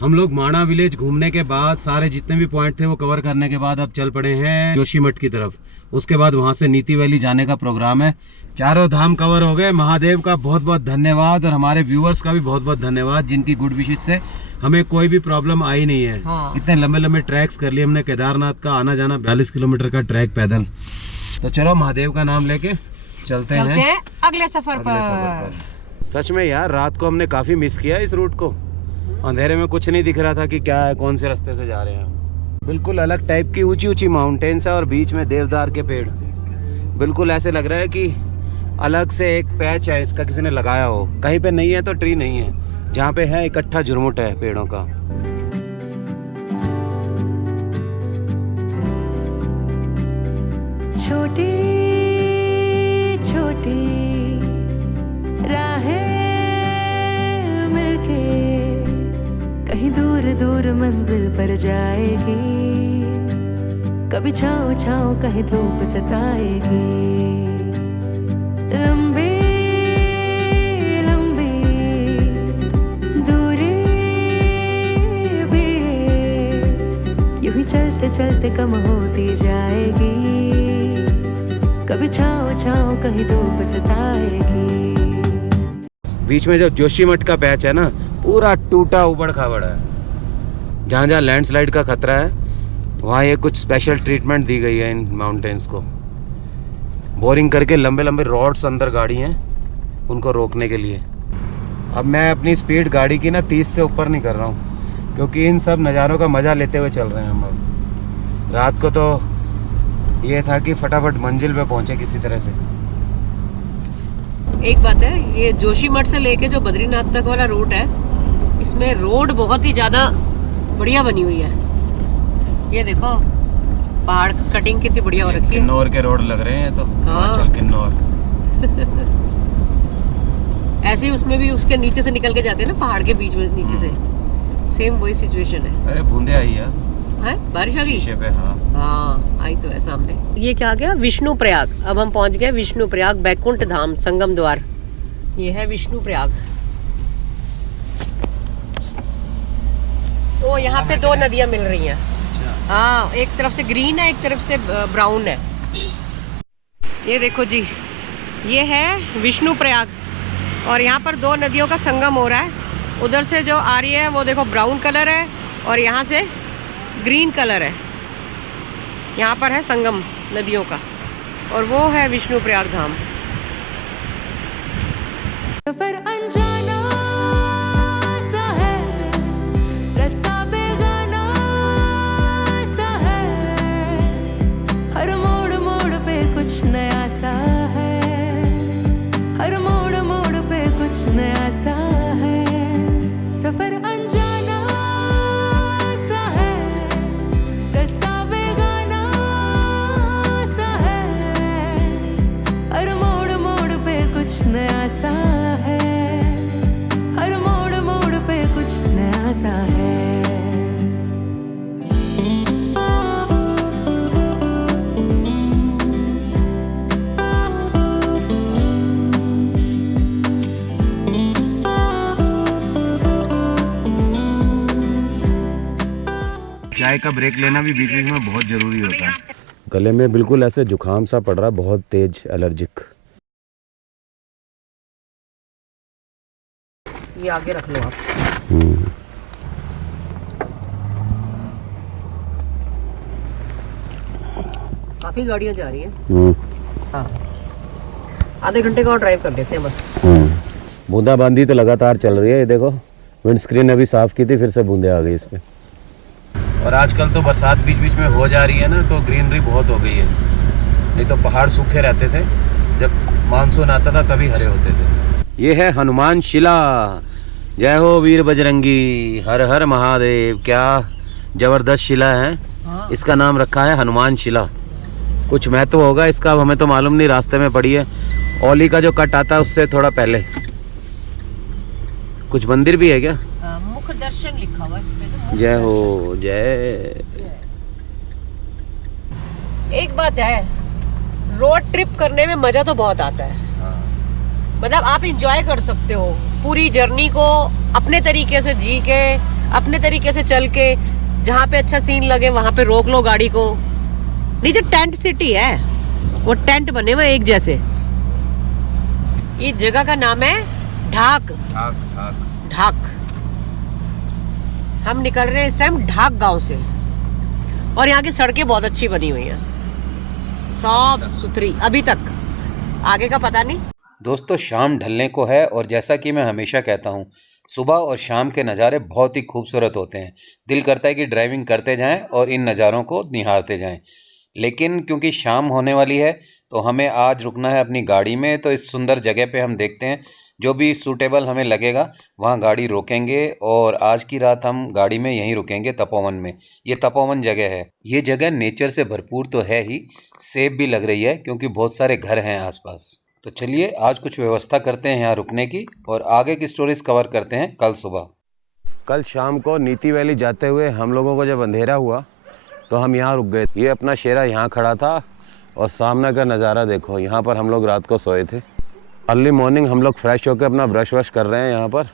हम लोग माणा विलेज घूमने के बाद सारे जितने भी पॉइंट थे वो कवर करने के बाद अब चल पड़े हैं जोशीमठ की तरफ। उसके बाद वहां से नीति वैली जाने का प्रोग्राम है। चारों धाम कवर हो गए। महादेव का बहुत बहुत धन्यवाद और हमारे व्यूअर्स का भी बहुत बहुत धन्यवाद जिनकी गुड विशेष से हमें कोई भी प्रॉब्लम आई नहीं है। हाँ। इतने लंबे लंबे ट्रैक्स कर लिए हमने। केदारनाथ का आना जाना 42 किलोमीटर का ट्रैक पैदल। तो चलो महादेव का नाम लेके चलते हैं अगले सफर पर। सच में यार रात को हमने काफी मिस किया इस रूट को। अंधेरे में कुछ नहीं दिख रहा था कि क्या है, कौन से रास्ते से जा रहे हैं। बिल्कुल अलग टाइप की ऊंची ऊंची माउंटेन्स है और बीच में देवदार के पेड़। बिल्कुल ऐसे लग रहा है कि अलग से एक पैच है इसका, किसी ने लगाया हो। कहीं पे नहीं है तो ट्री नहीं है, जहाँ पे है इकट्ठा झुरमुट है पेड़ों का। छोटी छोटी राहें मिलके कहीं दूर दूर मंजिल पर जाएगी। कभी छाँव छाँव कहीं धूप सताएगी। लंबी लंबी दूरी भी यूं ही चलते चलते कम होती जाएगी। कभी छाँव छाँव कहीं धूप सताएगी। बीच में जो जोशीमठ का पैच है ना, पूरा टूटा उबड़ खाबड़ है। जहाँ जहाँ लैंडस्लाइड का खतरा है वहाँ ये कुछ स्पेशल ट्रीटमेंट दी गई है इन माउंटेन्स को। बोरिंग करके लंबे लंबे रॉड्स अंदर गाड़ी हैं उनको रोकने के लिए। अब मैं अपनी स्पीड गाड़ी की ना 30 से ऊपर नहीं कर रहा हूँ, क्योंकि इन सब नज़ारों का मज़ा लेते हुए चल रहे हैं हम। अब रात को तो ये था कि फटाफट मंजिल पे पहुँचे किसी तरह से। एक बात है, ये जोशीमठ से लेके जो बद्रीनाथ तक वाला रूट है, इसमें रोड बहुत ही ज्यादा बढ़िया बनी हुई है। ये देखो पहाड़ कटिंग कितनी बढ़िया हो रखी है। किन्नौर के रोड लग रहे हैं तो। हाँ। चल किन्नौर। ऐसे ही उसमें भी उसके नीचे से निकल के जाते हैं ना, पहाड़ के बीच में नीचे से। सेम वही सिचुएशन है। अरे बूंदे आई है बारिश आ गई शीशे पे। हाँ आई तो है सामने। ये क्या आ गया? विष्णु प्रयाग। अब हम पहुंच गए विष्णु प्रयाग, बैकुंठ धाम संगम द्वार। ये है विष्णु प्रयाग। तो यहाँ पे 2 नदियाँ मिल रही हैं। हाँ, एक तरफ से ग्रीन है, एक तरफ से ब्राउन है। ये देखो जी, ये है विष्णु प्रयाग और यहाँ पर 2 नदियों का संगम हो रहा है। उधर से जो आ रही है वो देखो ब्राउन कलर है और यहाँ से ग्रीन कलर है। यहाँ पर है संगम नदियों का और वो है विष्णु प्रयाग धाम। सफर अनजाना सा है, रास्ता बेगाना सा है, हर मोड़ मोड़ पे कुछ नया सा है, हर मोड़ मोड़ पे कुछ नया सा है। सफर अनजाना सा है, रास्ता बेगाना सा है, हर मोड़ मोड़ पे कुछ नया सा है, हर मोड़ मोड़ पे कुछ नया सा है। चाय का ब्रेक लेना भी बीच बीच में बहुत जरूरी होता है। गले में बिल्कुल ऐसे जुकाम सा पड़ रहा है, बहुत तेज एलर्जिक। ये आगे रख लो आप। काफी गाड़ियां जा रही हैं। हाँ, आधे घंटे का और ड्राइव कर लेते हैं बस। बूंदाबांदी तो लगातार चल रही है। ये देखो विंड स्क्रीन अभी साफ की थी, फिर से बूंदे आ गई इस पे। और आजकल तो बरसात बीच बीच में हो जा रही है ना, तो ग्रीनरी बहुत हो गई है। नहीं तो पहाड़ सूखे रहते थे, जब मानसून आता था तभी हरे होते थे। ये है हनुमान शिला। जय हो वीर बजरंगी, हर हर महादेव। क्या जबरदस्त शिला है। इसका नाम रखा है हनुमान शिला। कुछ महत्व होगा इसका, अब हमें तो मालूम नहीं, रास्ते में पड़ी है। औली का जो कट आता है उससे थोड़ा पहले। कुछ मंदिर भी है क्या? मुख दर्शन लिखा हुआ इस पे। जय हो जय। एक बात है, रोड ट्रिप करने में मजा तो बहुत आता है। मतलब आप इंजॉय कर सकते हो पूरी जर्नी को अपने तरीके से जी के, अपने तरीके से चल के जहाँ पे अच्छा सीन लगे वहां पे रोक लो गाड़ी को। नीचे टेंट सिटी है, वो टेंट बने हुए एक जैसे। ये जगह का नाम है ढाक। ढाक। हम निकल रहे हैं इस टाइम ढाक गांव से, और यहाँ की सड़कें बहुत अच्छी बनी हुई हैं, साफ सुथरी अभी तक, आगे का पता नहीं। दोस्तों शाम ढलने को है और जैसा कि मैं हमेशा कहता हूँ, सुबह और शाम के नज़ारे बहुत ही खूबसूरत होते हैं। दिल करता है कि ड्राइविंग करते जाएं और इन नज़ारों को निहारते जाएं, लेकिन क्योंकि शाम होने वाली है तो हमें आज रुकना है अपनी गाड़ी में। तो इस सुंदर जगह पे हम देखते हैं, जो भी सूटेबल हमें लगेगा वहाँ गाड़ी रोकेंगे, और आज की रात हम गाड़ी में यहीं रुकेंगे तपोवन में। ये तपोवन जगह है। ये जगह नेचर से भरपूर तो है ही, सेफ भी लग रही है क्योंकि बहुत सारे घर हैं आसपास। तो चलिए आज कुछ व्यवस्था करते हैं यहाँ रुकने की, और आगे की स्टोरीज कवर करते हैं कल सुबह। कल शाम को नीति वैली जाते हुए हम लोगों को जब अंधेरा हुआ तो हम यहाँ रुक गए। ये अपना शेरा यहाँ खड़ा था, और सामने का नज़ारा देखो। यहाँ पर हम लोग रात को सोए थे। अर्ली मॉर्निंग हम लोग फ्रेश होकर अपना ब्रश वश कर रहे हैं यहाँ पर।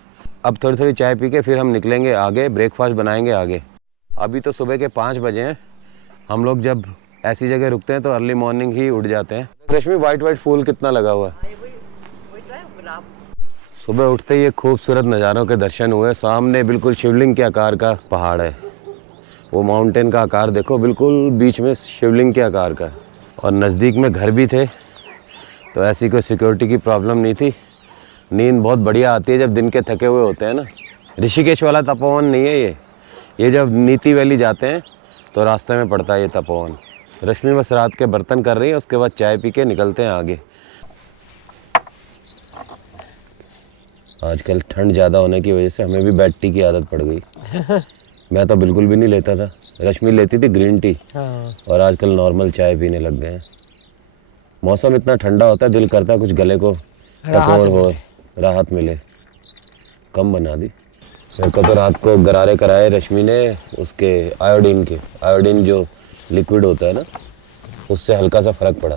अब थोड़ी थोड़ी चाय पी के फिर हम निकलेंगे आगे, ब्रेकफास्ट बनाएंगे आगे। अभी तो सुबह के 5 बजे हैं। हम लोग जब ऐसी जगह रुकते हैं तो अर्ली मॉर्निंग ही उठ जाते हैं। रश्मि वाइट वाइट फूल कितना लगा हुआ है। सुबह उठते ही ये खूबसूरत नज़ारों के दर्शन हुए। सामने बिल्कुल शिवलिंग के आकार का पहाड़ है। वो माउंटेन का आकार देखो, बिल्कुल बीच में शिवलिंग के आकार का। और नज़दीक में घर भी थे, तो ऐसी कोई सिक्योरिटी की प्रॉब्लम नहीं थी। नींद बहुत बढ़िया आती है जब दिन के थके हुए होते हैं ना। ऋषिकेश वाला तपोवन नहीं है ये जब नीति वैली जाते हैं तो रास्ते में पड़ता है ये तपोवन। रश्मि बस रात के बर्तन कर रही है, उसके बाद चाय पी के निकलते हैं आगे। आजकल ठंड ज़्यादा होने की वजह से हमें भी बेड टी की आदत पड़ गई। मैं तो बिल्कुल भी नहीं लेता था। रश्मि लेती थी ग्रीन टी, और आजकल नॉर्मल चाय पीने लग गए हैं। मौसम इतना ठंडा होता है, दिल करता है कुछ गले को टकोर हो, राहत मिले। कम बना दी। मेरे को तो रात को गरारे कराए रश्मि ने उसके आयोडीन जो लिक्विड होता है ना, उससे हल्का सा फर्क पड़ा।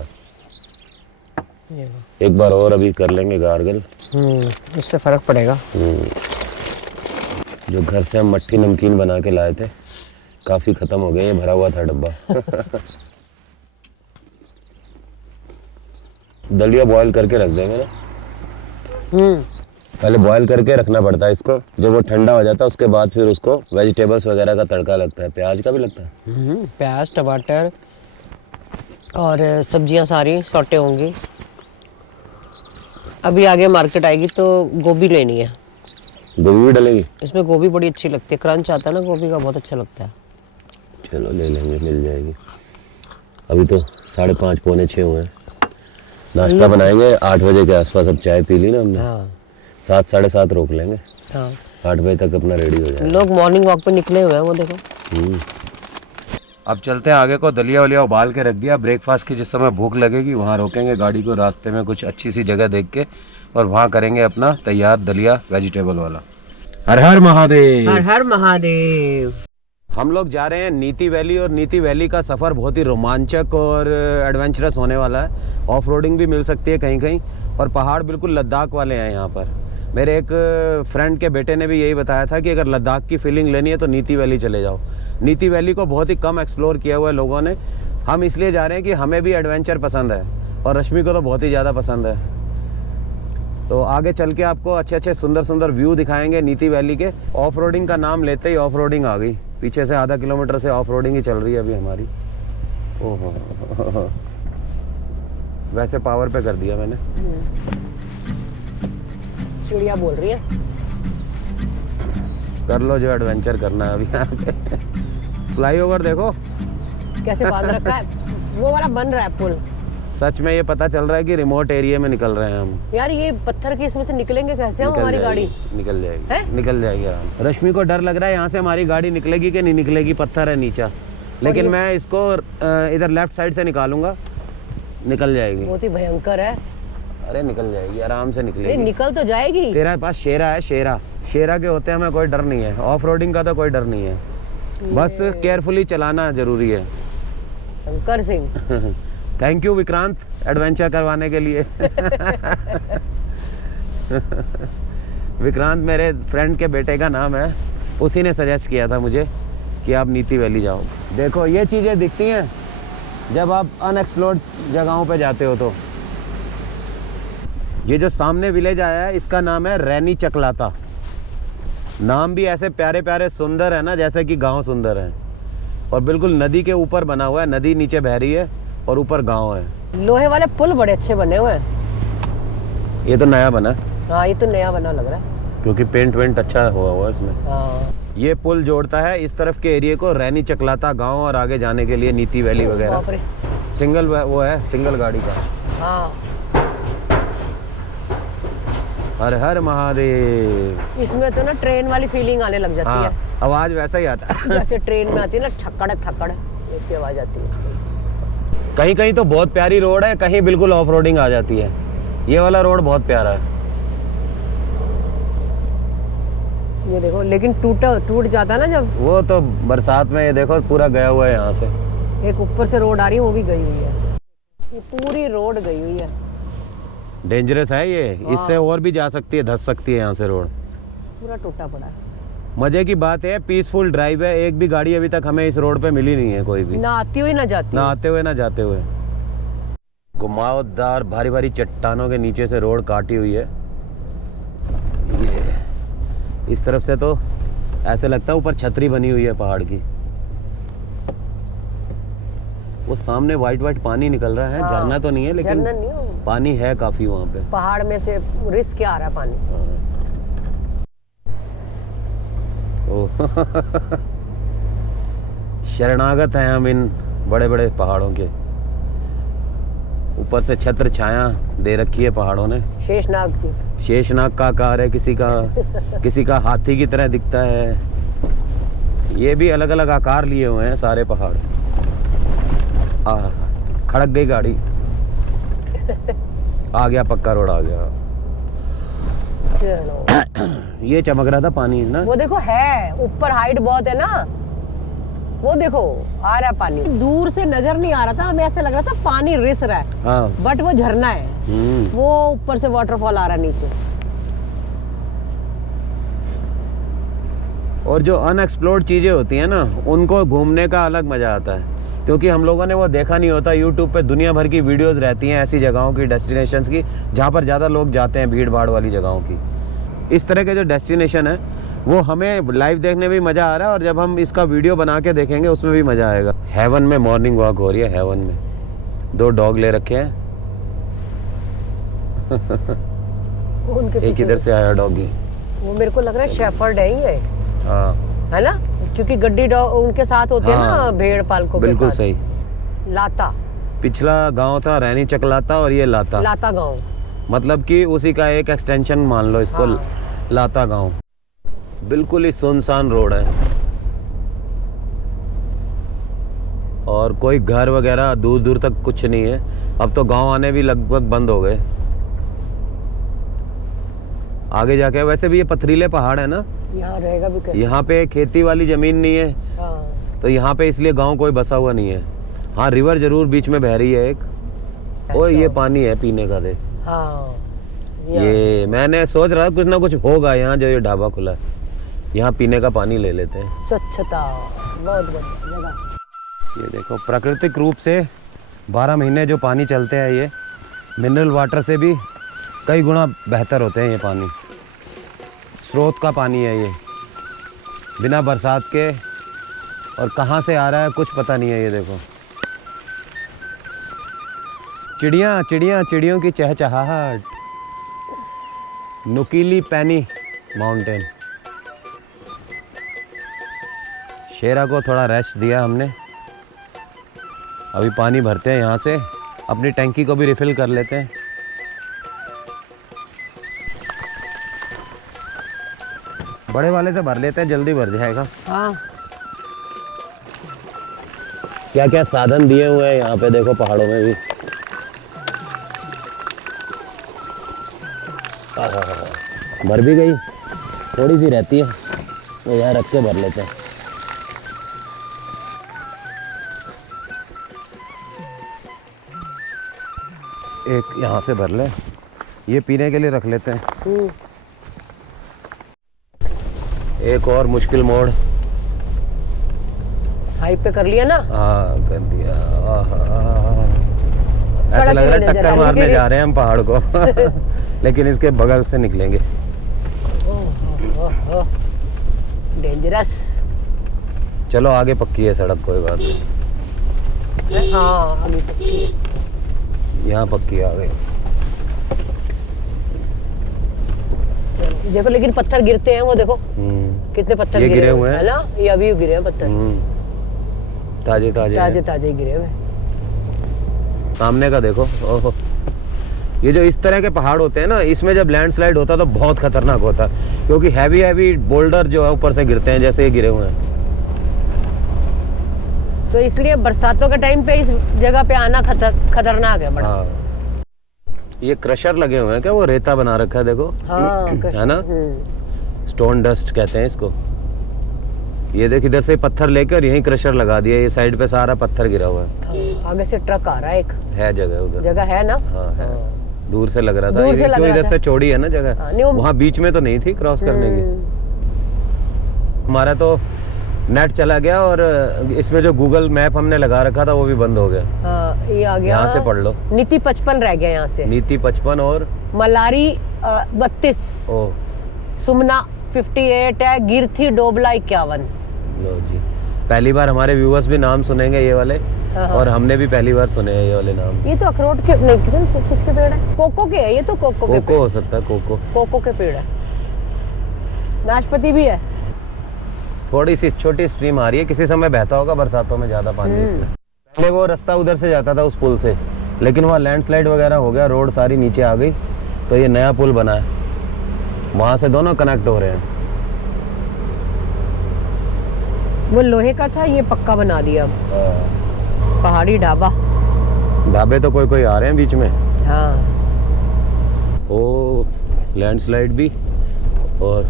एक बार और अभी कर लेंगे गार्गल, उससे फर्क पड़ेगा। जो घर से हम मट्ठी नमकीन बना के लाए थे, काफ़ी ख़त्म हो गए, ये भरा हुआ था डब्बा। दलिया बॉईल करके रख देंगे ना। पहले बॉईल करके रखना पड़ता है इसको। जब वो ठंडा हो जाता है उसके बाद फिर उसको वेजिटेबल्स वगैरह का तड़का लगता है। प्याज का भी लगता है। प्याज, टमाटर और सब्जियां सारी सौटे होंगी। अभी आगे मार्केट आएगी तो गोभी लेनी है। गोभी भी डलेगी इसमें। गोभी बड़ी अच्छी लगती है, क्रंच आता है ना गोभी का, बहुत अच्छा लगता है। चलो ले लेंगे, मिल जाएगी। अभी तो 5:30 पौने 6 हुए हैं। नाश्ता बनाएंगे 8 बजे के आसपास। अब चाय पी ली ना हमने। 7 साढ़े 7 रोक लेंगे। 8 बजे तक अपना रेडी हो जाए। लोग मॉर्निंग वॉक पे निकले हुए हैं, वो देखो। अब चलते हैं आगे को। दलिया वलिया उबाल के रख दिया। ब्रेकफास्ट की जिस समय भूख लगेगी वहाँ रोकेंगे गाड़ी को रास्ते में कुछ अच्छी सी जगह देख के, और वहाँ करेंगे अपना तैयार दलिया वेजिटेबल वाला। हर हर महादेव। हर हर महादेव। हम लोग जा रहे हैं नीति वैली, और नीति वैली का सफ़र बहुत ही रोमांचक और एडवेंचरस होने वाला है। ऑफ रोडिंग भी मिल सकती है कहीं कहीं, और पहाड़ बिल्कुल लद्दाख वाले हैं यहाँ पर। मेरे एक फ्रेंड के बेटे ने भी यही बताया था कि अगर लद्दाख की फीलिंग लेनी है तो नीति वैली चले जाओ। नीति वैली को बहुत ही कम एक्सप्लोर किया हुआ है लोगों ने। हम इसलिए जा रहे हैं कि हमें भी एडवेंचर पसंद है, और रश्मि को तो बहुत ही ज़्यादा पसंद है। तो आगे चल के आपको अच्छे अच्छे सुंदर सुंदर व्यू दिखाएंगे नीति वैली के। ऑफ रोडिंग का नाम लेते ही ऑफ रोडिंग आ गई। पीछे से आधा किलोमीटर से ऑफ रोडिंग ही चल रही है अभी हमारी। ओहो, वैसे पावर पे कर दिया मैंने। चिड़िया बोल रही है। कर लो जो एडवेंचर करना है अभी यहाँ पे। फ्लाईओवर देखो कैसे बांध रखा है, वो वाला बन रहा है पुल। सच में ये पता चल रहा है कि रिमोट एरिया में निकल रहे हैं हम। यार ये पत्थर की इसमें से निकलेंगे कैसे हम? हमारी गाड़ी निकल जाएगी, निकल जाएगी आराम। रश्मि को डर लग रहा है यहाँ से हमारी गाड़ी निकलेगी कि नहीं निकलेगी, पत्थर है नीचा। लेकिन मैं इसको इधर लेफ्ट साइड से निकालूंगा, निकल जाएगी। बहुत ही भयंकर है। अरे निकल जाएगी, आराम से निकलेगी। निकल तो जाएगी। तेरा पास शेरा है, शेरा के होते हमें कोई डर नहीं है। ऑफ रोडिंग का तो कोई डर नहीं है, बस केयरफुली चलाना जरूरी है। Shankar Singh. Thank you Vikrant adventure करवाने के लिए। विक्रांत मेरे फ्रेंड के बेटे का नाम है, उसी ने सजेस्ट किया था मुझे कि आप नीति वैली जाओ। देखो ये चीज़ें दिखती हैं जब आप अनएक्सप्लोर्ड जगहों पे जाते हो। तो ये जो सामने विलेज आया है इसका नाम है रैनी चकलाता। नाम भी ऐसे प्यारे प्यारे सुंदर है ना, जैसे कि गांव सुंदर है। और बिल्कुल नदी के ऊपर बना हुआ है, नदी नीचे बह रही है और ऊपर गांव है। लोहे वाले पुल बड़े अच्छे बने हुए हैं। ये तो नया बना, हाँ ये तो नया बना लग रहा है, क्योंकि पेंट वेंट अच्छा हुआ है इसमें। हाँ। ये पुल जोड़ता है इस तरफ के एरिया को रैनी चकलाता गांव और आगे जाने के लिए नीति वैली बाप वगैरह। रे। सिंगल वो है, सिंगल गाड़ी का। हाँ हर हर महादेव। इसमें तो ना ट्रेन वाली फीलिंग आने लग जाती हाँ है, आवाज वैसा ही आता है जैसे ट्रेन में आती है ना थक्कड़ थक्कड़, ऐसी आवाज आती है। कहीं कहीं तो बहुत प्यारी रोड है, कहीं बिल्कुल ऑफ रोडिंग आ जाती है। ये वाला रोड बहुत प्यारा है। ये देखो, लेकिन टूट जाता है ना जब। वो तो बरसात में ये देखो पूरा गया हुआ है यहाँ से। एक ऊपर से रोड आ रही है, वो भी गई हुई है, ये पूरी रोड गई हुई है। डेंजरस है ये, इससे और भी जा सकती है, धस सकती है यहाँ से रोड। पूरा टूटा पड़ा है। मजे की बात है, पीसफुल ड्राइव है। एक भी गाड़ी अभी तक हमें इस रोड पे मिली नहीं है, कोई भी, ना आती हुई ना जाती ना हुई। आते हुए ना जाते हुए। घुमावदार भारी भारी चट्टानों के नीचे से रोड काटी हुई है। ये इस तरफ से तो ऐसे लगता है ऊपर छतरी बनी हुई है पहाड़ की। वो सामने वाइट वाइट पानी निकल रहा है। हाँ, झरना तो नहीं है लेकिन झरना नहीं हो, पानी है काफी वहाँ पे। पहाड़ में से रिस के आ रहा है पानी। ओह शरणागत हैं हम इन बड़े बड़े पहाड़ों के। ऊपर से छत्र छाया दे रखी है पहाड़ों ने। शेषनाग की। शेषनाग का आकार है, किसी का हाथी की तरह दिखता है। ये भी अलग अलग आकार लिए हुए हैं सारे पहाड़। खड़क गई गाड़ी आ गया, पक्का रोड आ गया। चलो ये चमक रहा था पानी ना। वो देखो है, ऊपर हाइट बहुत है ना, वो देखो आ रहा है पानी। दूर से नजर नहीं आ रहा था, हमें ऐसे लग रहा था पानी रिस रहा है, हाँ। बट वो झरना है। वो ऊपर से वाटरफॉल आ रहा है नीचे। और जो अनएक्सप्लोर्ड चीजें होती हैं ना, उनको घूमने का अलग मजा आता है, क्योंकि हम लोगों ने वो देखा नहीं होता। यूट्यूब पे दुनिया भर की वीडियोस रहती हैं ऐसी जगहों की, डेस्टिनेशंस की, जहाँ पर ज़्यादा लोग जाते हैं, भीड़ भाड़ वाली जगहों की। इस तरह के जो डेस्टिनेशन है वो हमें लाइव देखने में भी मज़ा आ रहा है, और जब हम इसका वीडियो बना के देखेंगे उसमें भी मज़ा आएगा। हेवन में मॉर्निंग वॉक हो रही है। हेवन में 2 डॉग ले रखे हैं उनके एक इधर से आया डॉगी। वो मेरे को लग रहा है शेफर्ड है ये, हाँ है ना, क्योंकि गड्डी डॉग उनके साथ होते हैं ना, हाँ, भेड़ पालकों के बिल्कुल साथ। सही। लाता, पिछला गांव था रैनी चकलाता और ये लाता, लाता गांव, मतलब कि उसी का एक एक्सटेंशन मान लो इसको। हाँ। लाता गांव बिल्कुल ही सुनसान रोड है, और कोई घर वगैरह दूर दूर तक कुछ नहीं है। अब तो गांव आने भी लगभग बंद हो गए। आगे जाके वैसे भी ये पथरीले पहाड़ है ना, यहाँ रहेगा भी कैसे? यहाँ पे खेती वाली जमीन नहीं है, हाँ। तो यहाँ पे इसलिए गांव कोई बसा हुआ नहीं है। हाँ रिवर जरूर बीच में बह रही है एक। ओ ये पानी है पीने का, देख। हाँ ये मैंने सोच रहा कुछ ना कुछ होगा यहाँ, जो ये ढाबा खुला है, यहाँ पीने का पानी ले लेते हैं। स्वच्छता बहुत बढ़िया जगह। ये देखो प्राकृतिक रूप से 12 महीने जो पानी चलते हैं, ये मिनरल वाटर से भी कई गुना बेहतर होते हैं। ये पानी स्रोत का पानी है, ये बिना बरसात के, और कहाँ से आ रहा है कुछ पता नहीं है। ये देखो चिड़ियाँ चिड़ियाँ, चिड़ियों की चहचहाहट। नुकीली पैनी माउंटेन। शेरा को थोड़ा रेस्ट दिया हमने, अभी पानी भरते हैं यहाँ से, अपनी टैंकी को भी रिफिल कर लेते हैं। बड़े वाले से भर लेते हैं, जल्दी भर जाएगा। हाँ क्या क्या साधन दिए हुए हैं यहाँ पे, देखो पहाड़ों में भी। भर भी गई, थोड़ी सी रहती है तो यहाँ रख के भर लेते हैं। एक यहाँ से भर ले, ये पीने के लिए रख लेते हैं। एक और मुश्किल मोड़। हाइट पे कर लिया ना। हाँ कर दिया। ऐसा सड़क लग रहा है ही नहीं टक्कर नजर आ रही मारने मेरी। जा रहे हैं हम पहाड़ को। लेकिन इसके बगल से निकलेंगे। डेंजरस। चलो आगे पक्की है सड़क, कोई बात नहीं। हाँ अभी पक्की है। यहाँ पक्की आ गई। चलो, देखो लेकिन पत्थर गिरते हैं वो, देखो कितने पत्थर ये गिरे हुए हैं। है ना, ये अभी गिरे हैं पत्थर। ताजे ताजे ताजे हैं। ताजे ही गिरे हुए। सामने का देखो। ओहो, ये जो इस तरह के पहाड़ होते हैं ना, इसमें जब लैंडस्लाइड होता है तो बहुत खतरनाक होता है, क्योंकि हैवी हैवी बोल्डर जो है ऊपर से गिरते हैं, जैसे ये गिरे हुए हैं। तो इसलिए बरसातों के टाइम पे इस जगह पे आना खतरनाक है बड़ा। हाँ, ये क्रशर लगे हुए हैं क्या? वो रेता बना रखा है देखो। हाँ है ना, स्टोन डस्ट कहते हैं इसको। ये देख, इधर से पत्थर लेकर यहीं क्रशर लगा दिया। ये साइड पे सारा पत्थर गिरा हुआ है। हाँ, आगे से ट्रक आ रहा है, एक है जगह उधर। जगह है ना। हाँ है। दूर से लग रहा था, दूर से लग क्यों रहा इधर था। से चौड़ी है ना हाँ, जगह, नहीं वो- वहाँ बीच में तो नहीं थी क्रॉस करने की। हमारा तो नेट चला गया और इसमें जो गूगल मैप हमने लगा रखा था वो भी बंद हो गया। हाँ, ये आ गया। यहाँ से पढ़ लो। नीति 55 रह गया यहाँ से। नीति 55 और मलारी 32, ओ सुमना 58 है, गिरथी डोबला 51। लो जी, पहली बार हमारे व्यूअर्स भी नाम सुनेंगे ये वाले, हाँ। और हमने भी पहली बार सुने हैं ये वाले नाम। ये तो अखरोट के नहीं, किस चीज के पेड़ है? कोको के है ये तो, कोको के कोको पेड़। हो सकता है, कोको। कोको के पेड़ है। नाशपाती भी है। थोड़ी सी छोटी स्ट्रीम आ रही है, किसी समय बहता होगा बरसातों में, ज्यादा पानी है इसमें। पहले वो रास्ता उधर से जाता था उस पुल से, लेकिन वहाँ लैंडस्लाइड वगैरह हो गया, रोड सारी नीचे आ गई, तो ये नया पुल बना है, वहाँ से दोनों कनेक्ट हो रहे हैं। वो लोहे का था, ये पक्का बना दिया अब। पहाड़ी ढाबा। ढाबे तो कोई कोई आ रहे हैं बीच में। हाँ ओ, लैंडस्लाइड भी और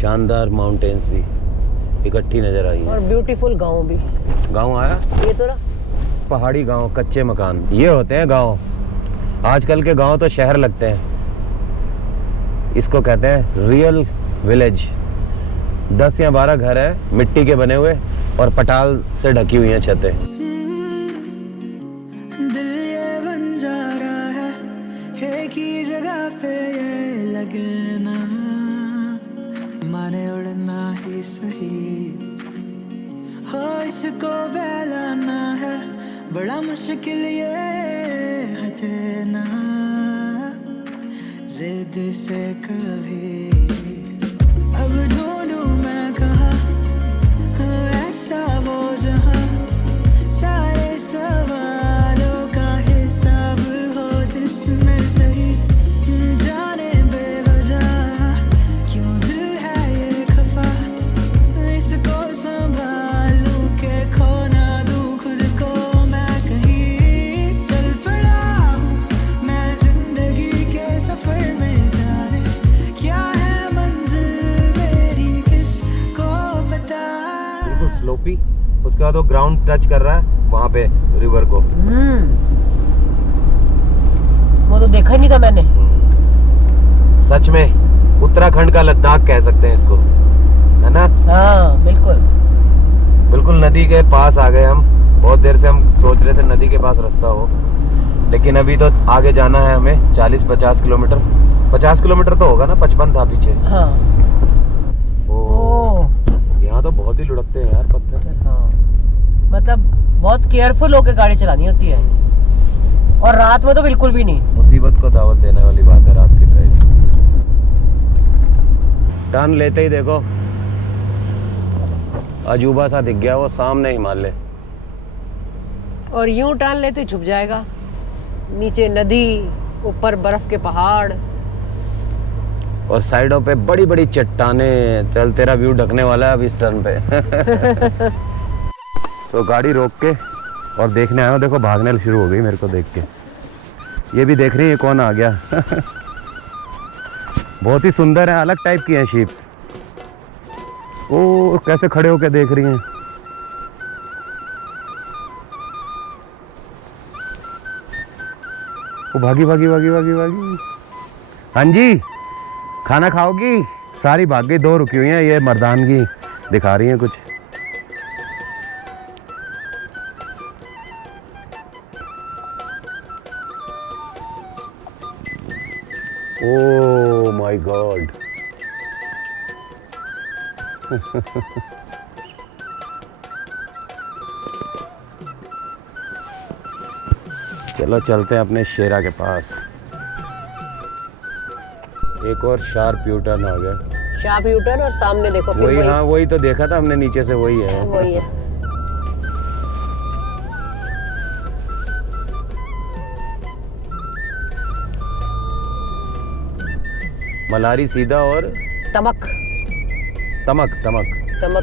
शानदार माउंटेन्स भी इकट्ठी नजर आई और हैं। ब्यूटीफुल गांव भी। गांव आया, ये तो ना पहाड़ी गांव, कच्चे मकान, ये होते हैं गांव। आजकल के गांव तो शहर लगते हैं। इसको कहते हैं रियल विलेज। 10 या 12 घर है मिट्टी के बने हुए, और पटाल से ढकी हुई हैं छतें। दिल ये बंजारा है, एक ही जगह पे ये लगे ना, माने उड़ना ही सही हो, इसको बहलाना है बड़ा मुश्किल, ये हटे ना जिद से कभी। अब ढूंढूं मैं कहाँ ऐसा वो जहाँ सारे सवालों का हिसाब हो, जिसमें सही जाने बेवजह क्यों दिल है ये खफा, इसको संभालूं के खो ना दूं खुद को मैं कहीं। चल पड़ा हूँ मैं जिंदगी के सफर में, जाने क्या है मंजिल मेरी किसको पता। स्लोपी, उसके बाद वो ग्राउंड टच कर रहा है वहाँ पे रिवर को। वो तो देखा ही नहीं था मैंने। सच में उत्तराखंड का लद्दाख कह सकते हैं इसको, है ना। हाँ बिल्कुल। बिल्कुल नदी के पास आ गए हम। बहुत देर से हम सोच रहे थे नदी के पास रास्ता हो, लेकिन अभी तो आगे जाना है हमें 40-50 किलोमीटर। 50 किलोमीटर तो होगा ना, 55 था पीछे। हाँ। ओ, यहाँ तो बहुत ही लुढ़कते हैं यार पत्थर। हाँ, मतलब बहुत केयरफुल होकर गाड़ी चलानी होती है, और रात में तो बिल्कुल भी नहीं। मुसीबत को दावत देने वाली बात है रात की ड्राइव। टर्न लेते ही देखो अजूबा सा दिख गया, वो सामने हिमालय। और यूं टर्न लेते ही छुप जाएगा, नीचे नदी, ऊपर बर्फ के पहाड़, और साइडों पे बड़ी बड़ी चट्टानें। चल तेरा व्यू ढकने वाला है अब इस टर्न पे। तो गाड़ी रोक के और देखने आया हूं, देखो भागने शुरू हो गई मेरे को देख के। ये भी देख रही है कौन आ गया। बहुत ही सुंदर है, अलग टाइप की हैं शीप्स। ओ कैसे खड़े होके देख रही हैं। वो भागी भागी भागी भागी भागी। हाँ जी, खाना खाओगी? सारी भाग गई, 2 रुकी हुई हैं, ये मर्दानगी दिखा रही हैं कुछ। Oh my God. चलो चलते हैं अपने शेरा के पास। एक और शार्प यू टर्न आ गया। शार्प यू टर्न, और सामने देखो फिर वही, हाँ वही तो देखा था हमने नीचे से, वही है। वही है। मलारी सीधा और तमक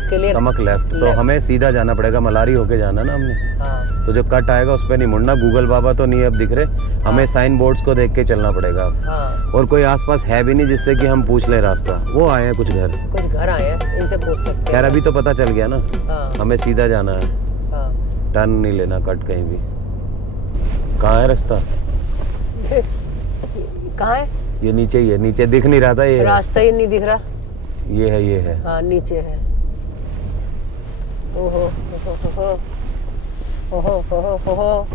के लिए तमक लेफ्ट। तो हमें सीधा जाना पड़ेगा, मलारी होके जाना ना हमने। हाँ। तो जो कट आएगा उस पर नहीं मुड़ना। गूगल बाबा तो नहीं अब दिख रहे, हमें साइन बोर्ड्स को देख के चलना पड़ेगा। हाँ। और कोई आसपास है भी नहीं जिससे कि हम पूछ ले रास्ता। वो आए हैं कुछ घर आए हैं, इनसे पूछ सकते हैं। खैर अभी तो पता चल गया ना। हाँ। हमें सीधा जाना है, हाँ। टर्न नहीं लेना कट कहीं भी। कहाँ है रास्ता? कहाँ है? ये नीचे ही है, नीचे दिख नहीं रहा था ये। रास्ता ही नहीं दिख रहा। ये है। हाँ नीचे है। ओहो ओहो।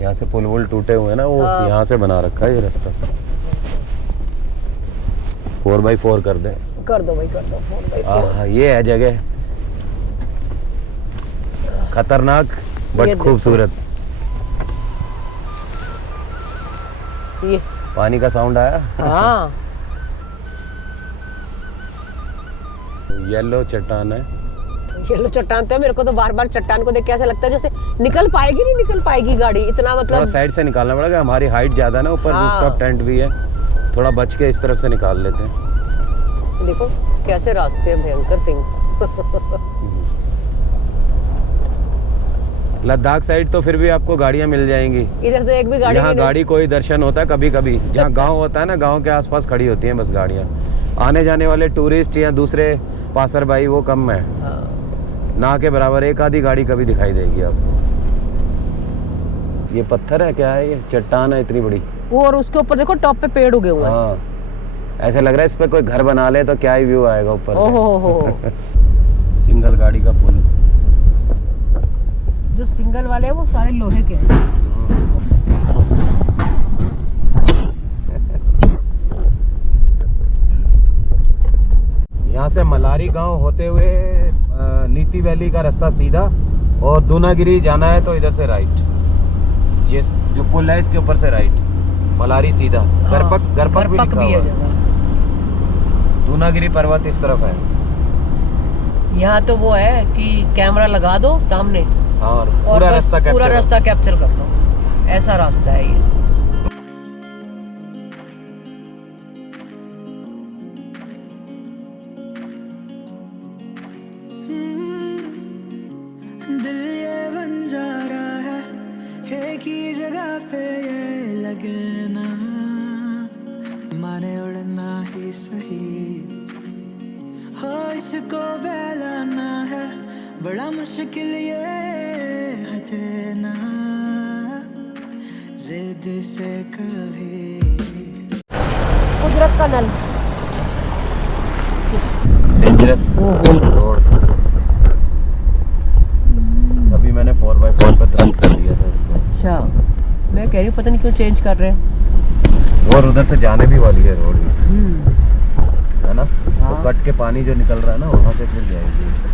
यहाँ से पुल वुल टूटे हुए हैं ना, वो यहाँ से बना रखा है ये रास्ता। 4x4 कर दे। कर दो भाई, कर दो 4x4। ये है जगह, खतरनाक बट खूबसूरत। ये पानी का साउंड आया। हाँ। येलो चट्टान है। येलो चट्टान तो है। मेरे को तो बार बार चट्टान को देख के ऐसा लगता है जैसे निकल पाएगी गाड़ी, इतना मतलब। थोड़ा साइड से निकालना पड़ेगा, हमारी हाइट ज्यादा ना, ऊपर रूफटॉप टेंट भी है, थोड़ा बच के इस तरफ से निकाल लेते हैं। देखो कैसे रास्ते हैं भयंकर सिंह। लद्दाख साइड तो फिर भी आपको गाड़ियां मिल जाएंगी। इधर तो एक भी गाड़ी यहाँ गाड़ी कोई दर्शन होता है कभी कभी। जहाँ गांव होता है ना, गांव के आसपास खड़ी होती हैं बस गाड़ियाँ। आने जाने वाले टूरिस्ट या दूसरे पासर भाई वो कम है। हाँ। ना के बराबर एक आधी गाड़ी कभी दिखाई देगी आपको। ये पत्थर है, क्या है ये? चट्टान है इतनी बड़ी। वो, और उसके ऊपर देखो टॉप पे पेड़ उगे हुए हैं। हाँ, ऐसे लग रहा है इस पे कोई घर बना ले तो क्या ही व्यू आएगा ऊपर से। ओहो। सिंगल गाड़ी का पुल। जो सिंगल वाले हैं वो सारे लोहे के हैं। यहाँ से मलारी गांव होते हुए नीति वैली का रास्ता सीधा, और दूनागिरी जाना है तो इधर से राइट। ये जो पुल है इसके ऊपर से राइट, मलारी सीधा। गरपक भी लिखा है हुआ है। जगह। दूनागिरी पर्वत इस तरफ है। यहाँ तो वो है कि कैमरा लगा दो सामने और पूरा रास्ता कैप्चर कर लो, ऐसा रास्ता है ये। दिल ये बन जा रहा है एक ही जगह पे ये लगे ना, माने उड़ना ही सही हो, इसको बहलाना है बड़ा मुश्किल ये हटे ना जिद से कभी। कुदरत का नल। Dangerous road. अभी मैंने 4x4 पे तुरंत कर दिया था इसको। अच्छा, मैं कह रही हूँ पता नहीं क्यों चेंज कर रहे हैं। और उधर से जाने भी वाली है रोड भी, है ना। हाँ। तो कट के पानी जो निकल रहा है ना वहाँ से फिर जाएगी।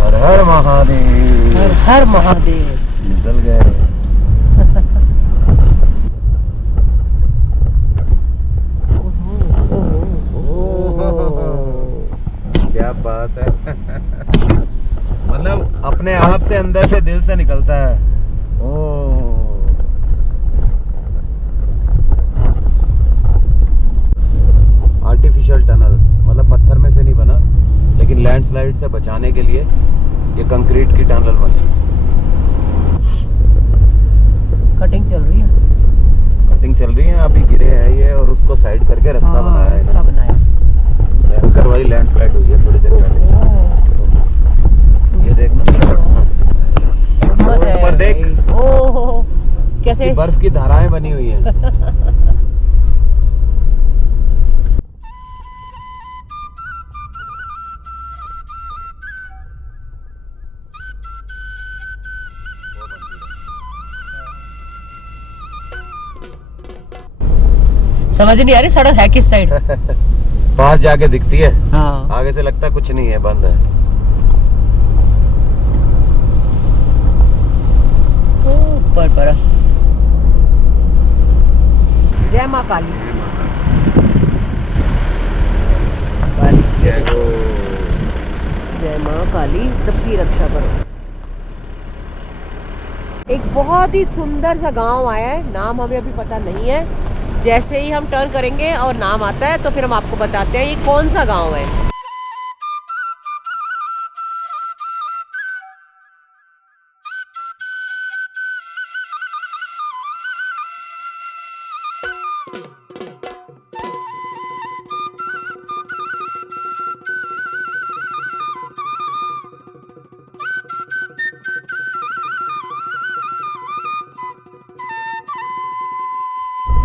हर हर महादेव। हर हर महादेव। निकल गए। क्या बात है। मतलब अपने आप से अंदर से दिल से निकलता है। आर्टिफिशियल टनल, मतलब पत्थर में से नहीं बना, लेकिन लैंडस्लाइड से बचाने के लिए ये कंक्रीट की टनल बनी। कटिंग चल रही है। कटिंग चल रही है, अभी गिरे हैं ये, और उसको साइड करके रास्ता बनाया है। रास्ता बनाया। भयंकर वाली लैंडस्लाइड हुई है थोड़ी देर पहले। ये देखना, रहमत है। ऊपर देख। ओहो कैसे बर्फ की धाराएं बनी हुई हैं। समझ नहीं आ रही सड़क है किस साइड। पास जाके दिखती है, हाँ आगे से लगता कुछ नहीं है, बंद है। ऊपर पर जय माँ काली। जय माँ काली सबकी रक्षा करो। एक बहुत ही सुंदर सा गांव आया है, नाम हमें अभी पता नहीं है। जैसे ही हम टर्न करेंगे और नाम आता है तो फिर हम आपको बताते हैं ये कौन सा गांव है।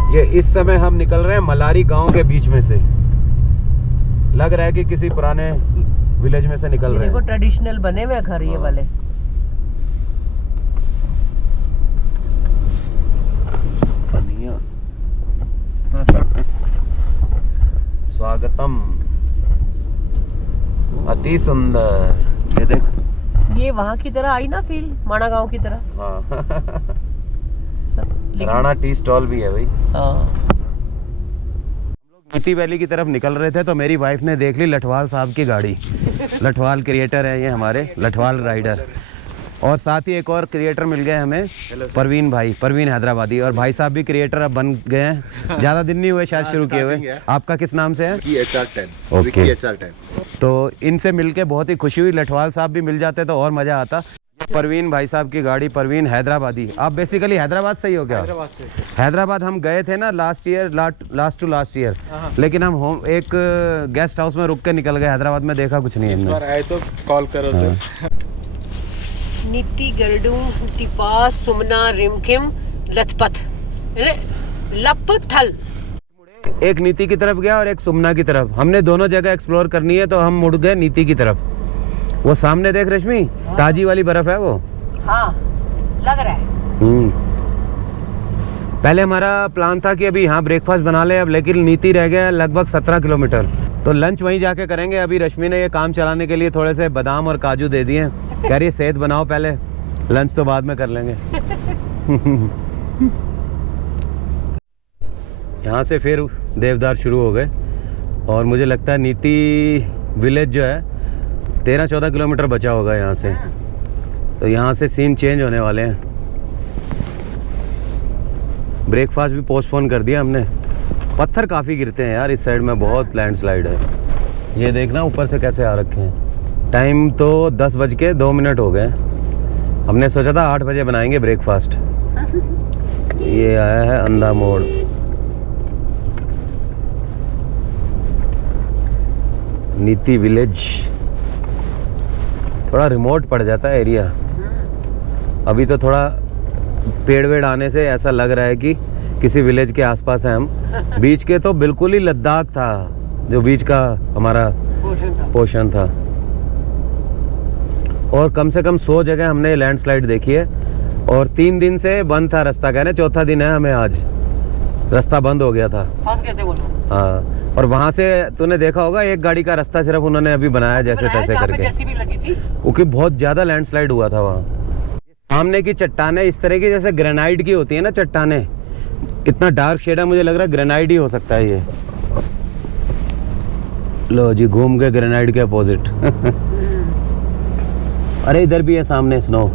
ये इस समय हम निकल रहे हैं मलारी गांव के बीच में से। लग रहा है कि किसी पुराने विलेज में से निकल रहे देखो हैं। ट्रेडिशनल बने हुए घर ये वाले। स्वागतम, अति सुंदर। ये देख, ये वहाँ की तरह आई ना फील, माना गांव की तरह। हाँ। सब लेकिन राणा टी स्टॉल भी है भाई। हाँ नीति वैली की तरफ निकल रहे थे तो मेरी वाइफ ने देख ली लठवाल साहब की गाड़ी। लठवाल क्रिएटर है ये हमारे, लठवाल राइडर। और साथ ही एक और क्रिएटर मिल गए हमें, परवीन भाई, परवीन हैदराबादी। और भाई साहब भी क्रिएटर अब बन गए हैं, ज़्यादा दिन नहीं हुए शायद शुरू किए हुए। आपका किस नाम से है? HR10। ओके। HR10। तो इनसे मिलके बहुत ही खुशी हुई। लठवाल साहब भी मिल जाते तो और मज़ा आता। परवीन भाई साहब की गाड़ी, परवीन हैदराबादी। आप बेसिकली हैदराबाद से ही हो क्या? हैदराबाद से। हैदराबाद हम गए थे ना लास्ट ईयर, लेकिन हम होम एक गेस्ट हाउस में रुक के निकल गए। हैदराबाद में देखा कुछ नहीं इस हमने। बार आए तो कॉल करो सर। नीति गरडू तिपा सुमना रिमखिम लथपथ लपथल। एक नीति की तरफ गया और एक सुमना की तरफ। हमने दोनों जगह एक्सप्लोर करनी है तो हम मुड़ गए नीति की तरफ। वो सामने देख रश्मि, ताजी वाली बर्फ है वो। हाँ लग रहा है। पहले हमारा प्लान था कि अभी यहाँ ब्रेकफास्ट बना ले अब, लेकिन नीति रह गया लगभग 17 किलोमीटर, तो लंच वहीं जाके करेंगे। अभी रश्मि ने ये काम चलाने के लिए थोड़े से बादाम और काजू दे दिए। कह रही है सेहत बनाओ पहले, लंच तो बाद में कर लेंगे। यहाँ से फिर देवदार शुरू हो गए और मुझे लगता है नीति विलेज जो है 13-14 किलोमीटर बचा होगा यहाँ से। तो यहाँ से सीन चेंज होने वाले हैं। ब्रेकफास्ट भी पोस्टपोन कर दिया हमने। पत्थर काफ़ी गिरते हैं यार इस साइड में, बहुत लैंडस्लाइड है। ये देखना ऊपर से कैसे आ रखे हैं। टाइम तो 10:02 हो गए। हमने सोचा था 8 बजे बनाएंगे ब्रेकफास्ट। ये आया है अंधा मोड़। नीति विलेज थोड़ा रिमोट पड़ जाता है एरिया। अभी तो थोड़ा पेड़ वेड़ आने से ऐसा लग रहा है कि किसी विलेज के आसपास है हम। बीच के तो बिल्कुल ही लद्दाख था, जो बीच का हमारा पोर्शन था। और कम से कम 100 जगह हमने लैंडस्लाइड देखी है और 3 दिन से बंद था रास्ता। कह रहे 4था दिन है हमें आज, रास्ता बंद हो गया था। फंस गए थे वो लोग। हाँ, और वहाँ से तूने देखा होगा एक गाड़ी का रास्ता सिर्फ उन्होंने अभी बनाया जैसे तैसे करके, जैसी भी लगी थी क्योंकि बहुत ज़्यादा लैंडस्लाइड हुआ था वहाँ। सामने की चट्टानें इस तरह की जैसे ग्रेनाइट की होती है ना चट्टानें, इतना डार्क शेड है, मुझे लग रहा है ग्रेनाइट ही हो सकता है ये। लो जी घूम गए ग्रेनाइट के अपोजिट। अरे इधर भी है सामने स्नो।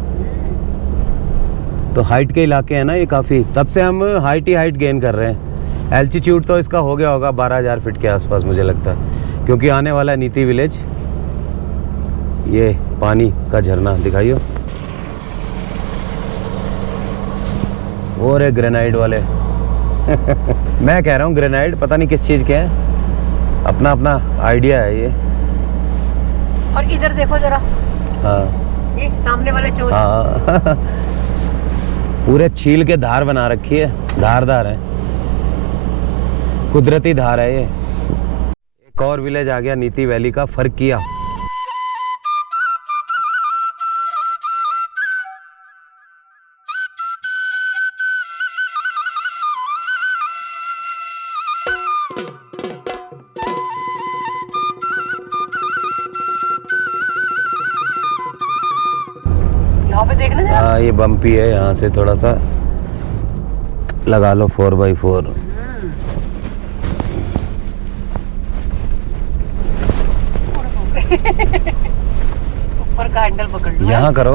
तो हाइट के इलाके हैं ना ये काफ़ी, तब से हम हाइट ही हाइट गेन कर रहे हैं। एल्टीट्यूड तो इसका हो गया होगा 12,000 फीट के आसपास मुझे लगता है, क्योंकि आने वाला है नीति विलेज। ये पानी का झरना दिखाइयो, और है ग्रेनाइट वाले। मैं कह रहा हूँ ग्रेनाइट पता नहीं किस चीज़ के हैं, अपना अपना आइडिया है ये। और इधर देखो जरा। हाँ ये सामने वाले चोर। हाँ पूरे छील के धार बना रखी है, धारदार है, कुदरती धार है ये। एक और विलेज आ गया नीति वैली का, फरकिया। यहाँ पे देखना जरा। हाँ ये बम्पी है, यहाँ से थोड़ा सा लगा लो 4x4। ऊपर का हैंडल पकड़ लो। यहाँ करो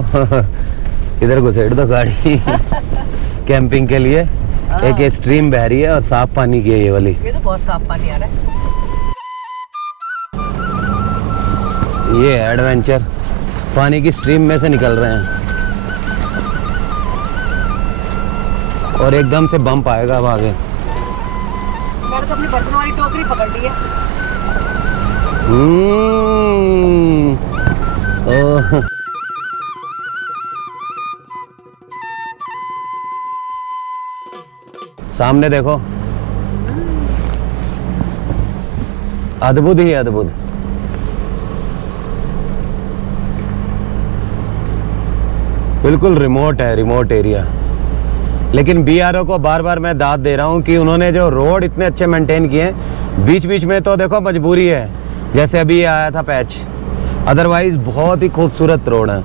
इधर घुसेड़ दो गाड़ी कैंपिंग के लिए। एक ये स्ट्रीम बह रही है और साफ पानी की है ये वाली। ये तो बहुत साफ पानी आ रहा है। ये एडवेंचर पानी की स्ट्रीम में से निकल रहे हैं और एकदम से बम्प आएगा अब आगे। मैंने तो अपनी बर्तन वाली टोकरी पकड़ ली है। ओह सामने देखो, अद्भुत ही अद्भुत। बिल्कुल रिमोट है, रिमोट एरिया। लेकिन बीआरओ को बार बार मैं दाद दे रहा हूँ कि उन्होंने जो रोड इतने अच्छे मेंटेन किए हैं, बीच बीच में तो देखो मजबूरी है, जैसे अभी आया था पैच, अदरवाइज बहुत ही खूबसूरत रोड है।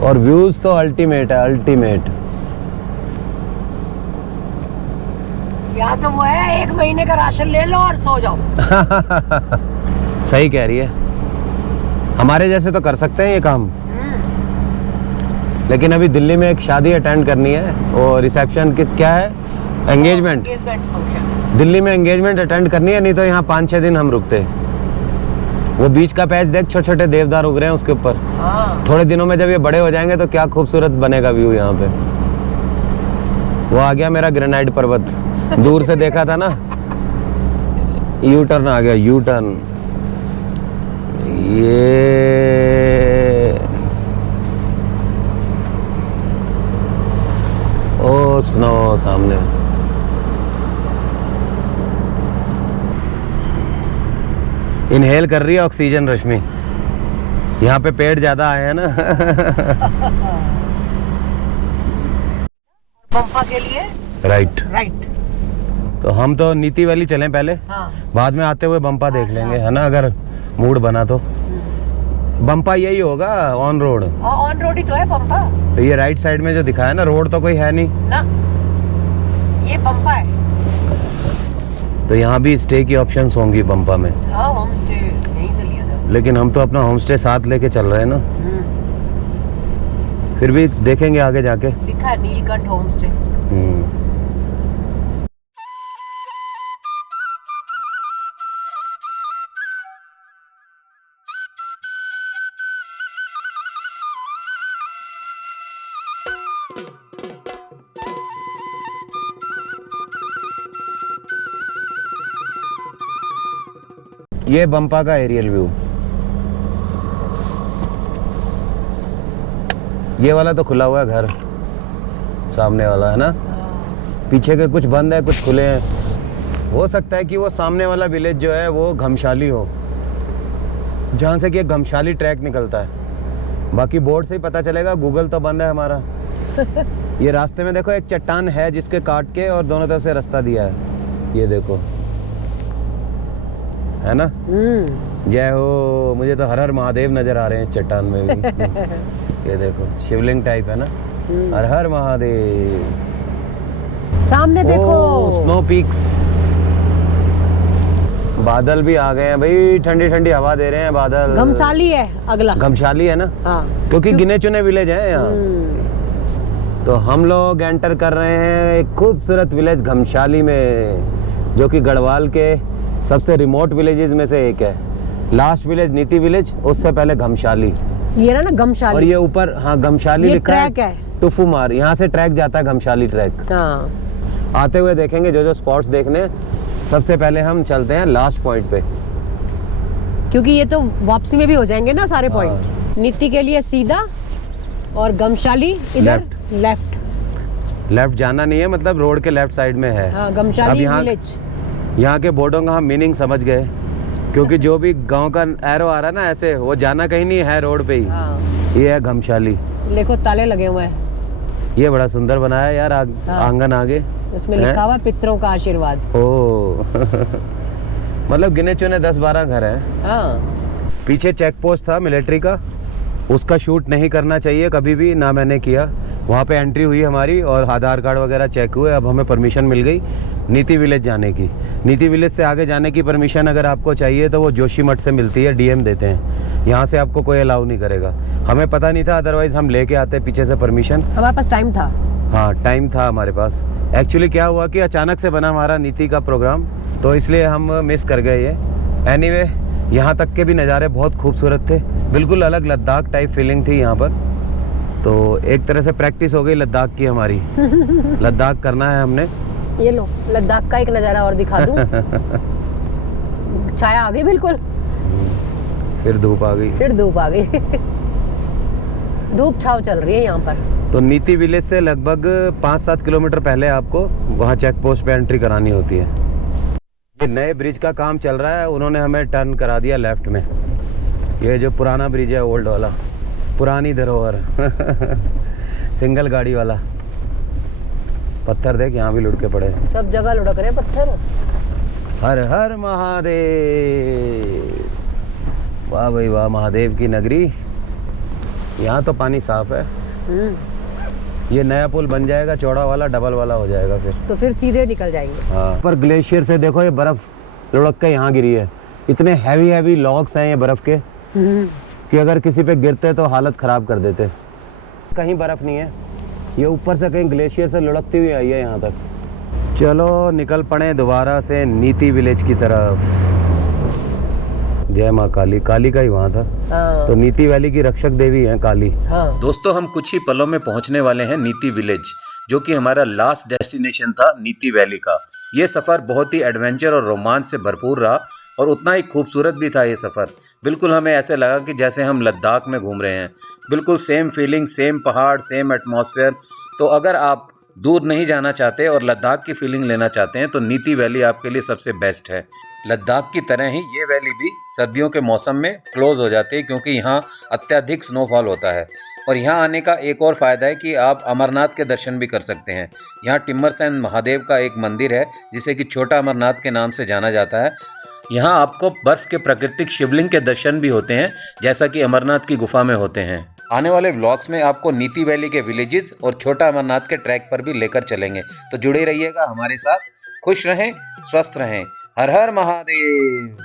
और व्यूज तो अल्टीमेट है, अल्टीमेट। या तो वो है 1 महीने का राशन ले लो और सो जाओ। सही कह रही है, हमारे जैसे तो कर सकते हैं ये काम। लेकिन अभी दिल्ली में एक शादी अटेंड करनी है, और रिसेप्शन किस क्या है, एंगेजमेंट। फंक्शन दिल्ली में एंगेजमेंट अटेंड करनी है, नहीं तो यहाँ 5-6 दिन हम रुकते। वो बीच का पैच देख, छोटे छोटे देवदार उग रहे हैं उसके ऊपर। हाँ। थोड़े दिनों में जब ये बड़े हो जाएंगे तो क्या खूबसूरत बनेगा व्यू यहाँ पे। वो आ गया मेरा ग्रेनाइट पर्वत, दूर से देखा था ना, यू टर्न आ गया, यू टर्न। ये ओ स्नो सामने। इनहेल कर रही है ऑक्सीजन रश्मि, यहाँ पे पेड़ ज्यादा आए हैं ना। पंपा के लिए राइट। राइट। तो हम तो नीति वैली चलें पहले, हाँ। बाद में आते हुए बम्पा देख लेंगे, है ना, अगर मूड बना तो। बम्पा यही होगा ऑन रोड। ऑन रोड ही तो है पंपा। तो ये राइट साइड में जो दिखाया ना, रोड तो कोई है नहीं ना, ये पंपा है। तो यहाँ भी स्टे की ऑप्शंस होंगी बम्पा में। हाँ, होम स्टे यहीं से लिया था। लेकिन हम तो अपना होम स्टे साथ लेके चल रहे हैं ना, फिर भी देखेंगे आगे जाके। लिखा है नीलकंठ होम स्टे। ये बम्पा का एरियल व्यू। ये वाला तो खुला हुआ है घर, सामने वाला है ना, पीछे के कुछ बंद है कुछ खुले हैं। हो सकता है कि वो सामने वाला विलेज जो है वो घमशाली हो, जहाँ से कि एक घमशाली ट्रैक निकलता है। बाकी बोर्ड से ही पता चलेगा, गूगल तो बंद है हमारा। ये रास्ते में देखो एक चट्टान है जिसके काट के और दोनों तरफ से रास्ता दिया है, ये देखो, है ना। जय हो। मुझे तो हर हर महादेव नजर आ रहे हैं इस चट्टान में भी। ये देखो शिवलिंग टाइप है ना, हर हर महादेव। सामने देखो स्नो पीक्स। बादल भी आ गए हैं भाई, ठंडी ठंडी हवा दे रहे हैं बादल। घमसाली है अगला। घमशाली है ना, हाँ। क्योंकि गिने चुने विलेज हैं यहाँ। तो हम लोग एंटर कर रहे हैं एक खूबसूरत विलेज घमशाली में, जो कि गढ़वाल के सबसे रिमोट विलेजेस में से एक है। लास्ट विलेज नीति विलेज, उससे पहले घमशाली। ये ना घमशाली। और ये ऊपर हाँ घमशाली लिखा है, ट्रैक है। टुफुमार, यहाँ से ट्रैक जाता है घमशाली ट्रैक। हाँ। आते हुए देखेंगे जो जो स्पॉट्स देखने। सबसे पहले हम चलते हैं लास्ट पॉइंट पे। क्योंकि ये तो वापसी में भी हो जाएंगे ना सारे पॉइंट्स। नीति के लिए सीधा और गमशाली इधर लेफ्ट जाना नहीं है, मतलब रोड के लेफ्ट साइड में है। हाँ, गमशाली अब विलेज। यहाँ के बोर्डों का हम मीनिंग समझ गए, क्योंकि जो भी गांव का एरो आ रहा है ना ऐसे, वो जाना कहीं नहीं है रोड पे ही। हाँ। ये है घमशाली। देखो ताले लगे हुए हैं। ये बड़ा सुंदर बनाया है यार हाँ। आंगन आगे। इसमें लिखा हुआ पितरों का आशीर्वाद। ओ मतलब गिने चुने 10-12 घर हैं। हाँ। पीछे चेक पोस्ट था मिलिट्री का, उसका शूट नहीं करना चाहिए कभी भी, ना मैंने किया। वहाँ पे एंट्री हुई हमारी और आधार कार्ड वगैरह चेक हुए। अब हमें परमिशन मिल गई नीति विलेज जाने की। नीति विलेज से आगे जाने की परमिशन अगर आपको चाहिए तो वो जोशी मठ से मिलती है, डीएम देते हैं। यहाँ से आपको कोई अलाउ नहीं करेगा। हमें पता नहीं था, अदरवाइज हम लेके आते पीछे से परमिशन। हमारे पास टाइम था। हाँ टाइम था हमारे पास। एक्चुअली क्या हुआ कि अचानक से बना हमारा नीति का प्रोग्राम, तो इसलिए हम मिस कर गए ये। एनीवे, यहाँ तक के भी नज़ारे बहुत खूबसूरत थे, बिल्कुल अलग लद्दाख टाइप फीलिंग थी यहाँ पर। तो एक तरह से प्रैक्टिस हो गई लद्दाख की हमारी। लद्दाख करना है हमने। ये लो लद्दाख का एक नज़ारा और दिखा दूँ। छाया आ गई बिल्कुल, फिर धूप आ गई। फिर धूप आ गई। धूप छाव चल रही है यहाँ पर। तो नीति विलेज से लगभग 5-7 किलोमीटर पहले आपको वहाँ चेक पोस्ट पे एंट्री करानी होती है। ये नए ब्रिज का काम चल रहा है, उन्होंने हमें टर्न करा दिया लेफ्ट में। ये जो पुराना ब्रिज है, ओल्ड वाला, पुरानी धरोहर। सिंगल गाड़ी वाला। पत्थर देख यहाँ भी लुढ़के पड़े, सब जगह लुढ़क रहे पत्थर। हर हर महादेव। वाह भाई वाह, महादेव की नगरी। यहाँ तो पानी साफ है। ये नया पुल बन जाएगा, चौड़ा वाला, डबल वाला हो जाएगा फिर सीधे निकल जाएंगे। हाँ, पर ग्लेशियर से देखो ये बर्फ लुढ़क के यहाँ गिरी है। इतने हैवी लॉग्स हैं ये बर्फ के कि अगर किसी पे गिरते तो हालत खराब कर देते। कहीं बर्फ नहीं है, ये ऊपर से कहीं ग्लेशियर से लुढ़कती हुई आई है यहाँ तक। चलो निकल पड़े दोबारा से नीति विलेज की तरफ। जय माँ काली। काली का ही वहाँ था। हाँ। तो नीति वैली की रक्षक देवी है काली। हाँ। दोस्तों, हम कुछ ही पलों में पहुंचने वाले हैं नीति विलेज, जो कि हमारा लास्ट डेस्टिनेशन था नीति वैली का। ये सफ़र बहुत ही एडवेंचर और रोमांच से भरपूर रहा और उतना ही खूबसूरत भी था ये सफ़र। बिल्कुल हमें ऐसे लगा कि जैसे हम लद्दाख में घूम रहे हैं। बिल्कुल सेम फीलिंग, सेम पहाड़, सेम एटमॉस्फेयर। तो अगर आप दूर नहीं जाना चाहते और लद्दाख की फीलिंग लेना चाहते हैं तो नीति वैली आपके लिए सबसे बेस्ट है। लद्दाख की तरह ही ये वैली भी सर्दियों के मौसम में क्लोज हो जाती है, क्योंकि यहाँ अत्यधिक स्नोफॉल होता है। और यहाँ आने का एक और फ़ायदा है कि आप अमरनाथ के दर्शन भी कर सकते हैं। यहाँ टिम्मरसैन महादेव का एक मंदिर है जिसे कि छोटा अमरनाथ के नाम से जाना जाता है। यहाँ आपको बर्फ़ के प्राकृतिक शिवलिंग के दर्शन भी होते हैं, जैसा कि अमरनाथ की गुफा में होते हैं। आने वाले व्लॉग्स में आपको नीति वैली के विलेजेस और छोटा अमरनाथ के ट्रैक पर भी लेकर चलेंगे, तो जुड़े रहिएगा हमारे साथ। खुश रहें, स्वस्थ रहें। हर हर महादेव।